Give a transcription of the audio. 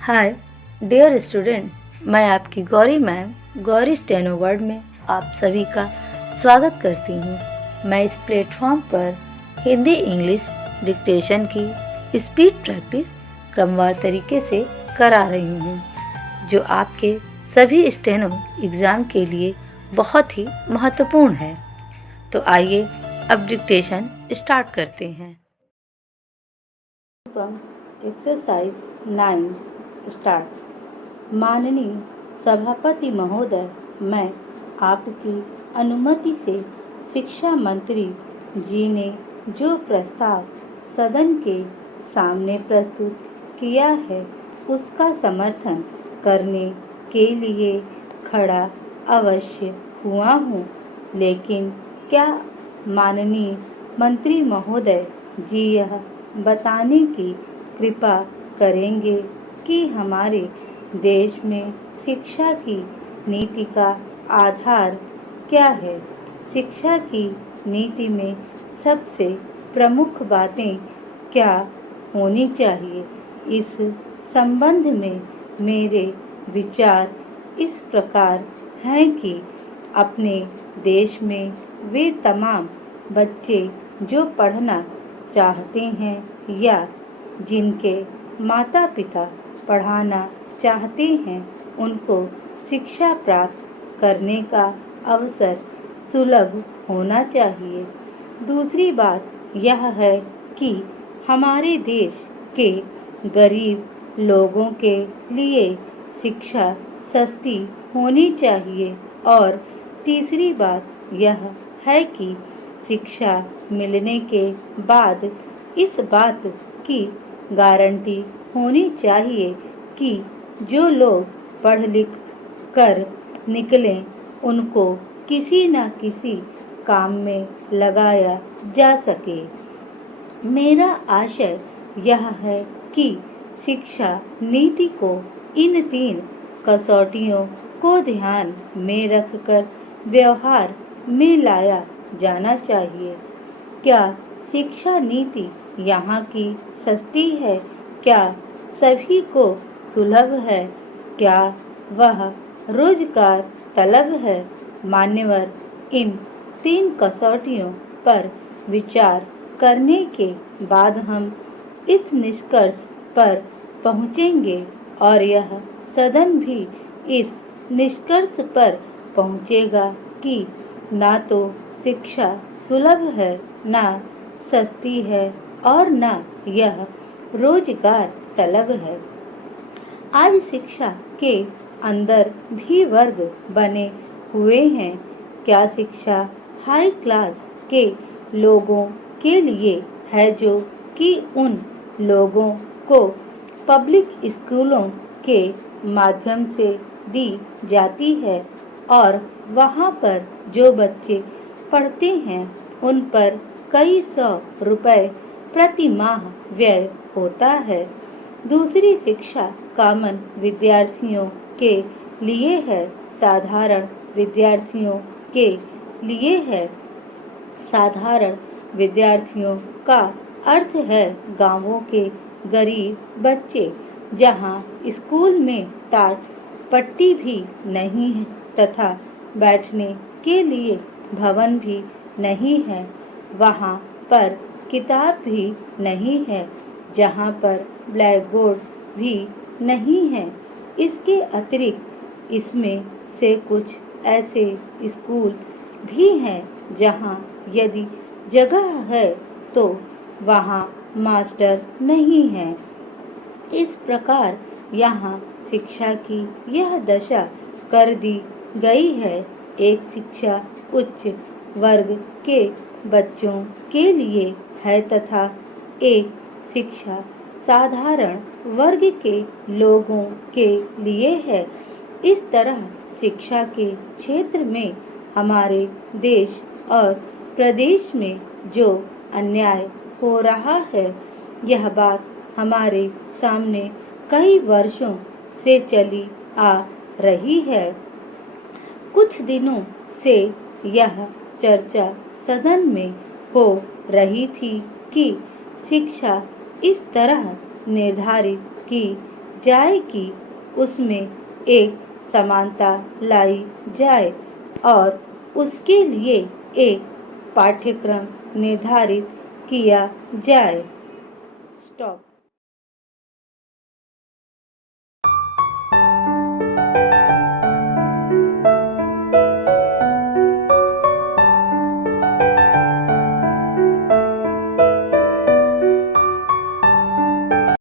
Hi dear student, मैं आपकी Gauri ma'am Gauri steno word में आप सभी का स्वागत करती हूँ। मैं इस प्लेटफॉर्म पर हिंदी इंग्लिश डिक्टेशन की स्पीड प्रैक्टिस क्रमवार तरीके से करा रही हूँ, जो आपके सभी स्टेनो एग्ज़ाम के लिए बहुत ही महत्वपूर्ण है। तो आइए अब डिक्टेशन स्टार्ट करते हैं। Exercise 9 start. माननीय सभापति महोदय, मैं आपकी अनुमति से शिक्षा मंत्री जी ने जो प्रस्ताव सदन के सामने प्रस्तुत किया है उसका समर्थन करने के लिए खड़ा अवश्य हुआ हूँ, लेकिन क्या माननीय मंत्री महोदय जी यह बताने की कृपा करेंगे कि हमारे देश में शिक्षा की नीति का आधार क्या है? शिक्षा की नीति में सबसे प्रमुख बातें क्या होनी चाहिए? इस संबंध में मेरे विचार इस प्रकार हैं कि अपने देश में वे तमाम बच्चे जो पढ़ना चाहते हैं या जिनके माता पिता पढ़ाना चाहते हैं, उनको शिक्षा प्राप्त करने का अवसर सुलभ होना चाहिए। दूसरी बात यह है कि हमारे देश के गरीब लोगों के लिए शिक्षा सस्ती होनी चाहिए। और तीसरी बात यह है कि शिक्षा मिलने के बाद इस बात की गारंटी होनी चाहिए कि जो लोग पढ़ लिख कर निकलें उनको किसी न किसी काम में लगाया जा सके। मेरा आशय यह है कि शिक्षा नीति को इन 3 कसौटियों को ध्यान में रखकर व्यवहार में लाया जाना चाहिए। क्या शिक्षा नीति यहाँ की सस्ती है? क्या सभी को सुलभ है? क्या वह रोजगार तलब है? मान्यवर, इन 3 कसौटियों पर विचार करने के बाद हम इस निष्कर्ष पर पहुँचेंगे और यह सदन भी इस निष्कर्ष पर पहुँचेगा कि ना तो शिक्षा सुलभ है, ना सस्ती है और ना यह रोजगार तलब है। आज शिक्षा के अंदर भी वर्ग बने हुए हैं। क्या शिक्षा हाई क्लास के लोगों के लिए है, जो कि उन लोगों को पब्लिक स्कूलों के माध्यम से दी जाती है और वहाँ पर जो बच्चे पढ़ते हैं उन पर कई 100 रुपए प्रति माह व्यय होता है। दूसरी शिक्षा कॉमन विद्यार्थियों के लिए है, साधारण विद्यार्थियों के लिए है। साधारण विद्यार्थियों का अर्थ है गांवों के गरीब बच्चे, जहां स्कूल में टाट पट्टी भी नहीं है तथा बैठने के लिए भवन भी नहीं है, वहां पर किताब भी नहीं है, जहां पर ब्लैक बोर्ड भी नहीं है। इसके अतिरिक्त इसमें से कुछ ऐसे स्कूल भी हैं जहां यदि जगह है तो वहां मास्टर नहीं है। इस प्रकार यहाँ शिक्षा की यह दशा कर दी गई है। एक शिक्षा उच्च वर्ग के बच्चों के लिए है तथा एक शिक्षा साधारण वर्ग के लोगों के लिए है। इस तरह शिक्षा के क्षेत्र में हमारे देश और प्रदेश में जो अन्याय हो रहा है, यह बात हमारे सामने कई वर्षों से चली आ रही है। कुछ दिनों से यह चर्चा सदन में हो रही थी कि शिक्षा इस तरह निर्धारित की जाए कि उसमें एक समानता लाई जाए और उसके लिए एक पाठ्यक्रम निर्धारित किया जाए। स्टॉप।